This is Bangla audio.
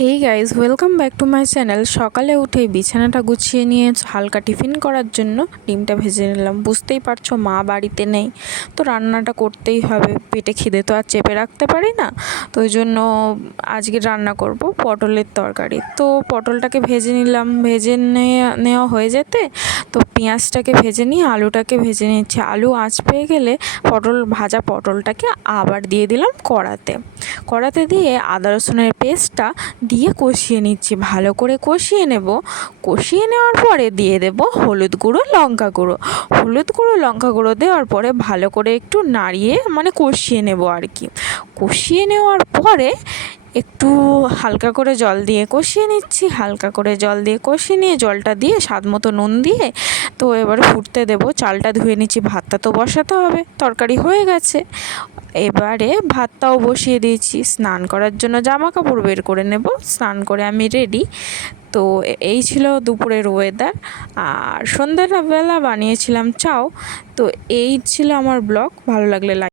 Hey guys, welcome back to my channel. সকালে উঠে বিছানাটা গুছিয়ে নিয়ে হালকা টিফিন করার জন্য ডিমটা ভেজে নিলাম। বুঝতেই পারছো মা বাড়িতে নেই, তো রান্নাটা করতেই হবে, পেটে খিদে তো আর চেপে রাখতে পারি না। তো ওই জন্য আজকে রান্না করব পটলের তরকারি। তো পটলটাকে ভেজে নিলাম, ভেজে নেওয়া হয়ে যেতে তো পেঁয়াজটাকে ভেজে নিয়ে আলুটাকে ভেজে নিচ্ছি। আলু আঁচ পেয়ে গেলে ভাজা পটলটাকে আবার দিয়ে দিলাম কড়াতে দিয়ে আদা রসুনের পেস্টটা দিয়ে কষিয়ে নিচ্ছি। ভালো করে কষিয়ে নেব। কষিয়ে নেওয়ার পরে দিয়ে দেব হলুদ গুঁড়ো লঙ্কা গুঁড়ো দেওয়ার পরে ভালো করে একটু নাড়িয়ে কষিয়ে নেব আর কি। কষিয়ে নেওয়ার পরে একটু হালকা করে জল দিয়ে কষিয়ে নিচ্ছি। হালকা করে জল দিয়ে কষিয়ে নিয়ে জলটা দিয়ে স্বাদ মতো নুন দিয়ে তো এবারে ফুটতে দেব। চালটা ধুয়ে নিচ্ছি, ভাতটা তো বসাতে হবে। তরকারি হয়ে গেছে, এবারে ভাতটাও বসিয়ে দিয়েছি। স্নান করার জন্য জামা কাপড় বের করে নেব। স্নান করে আমি রেডি। তো এই ছিল দুপুরের ওয়েদার। আর সন্ধ্যাবেলা বানিয়েছিলাম চাও। তো এই ছিল আমার ব্লগ। ভালো লাগলে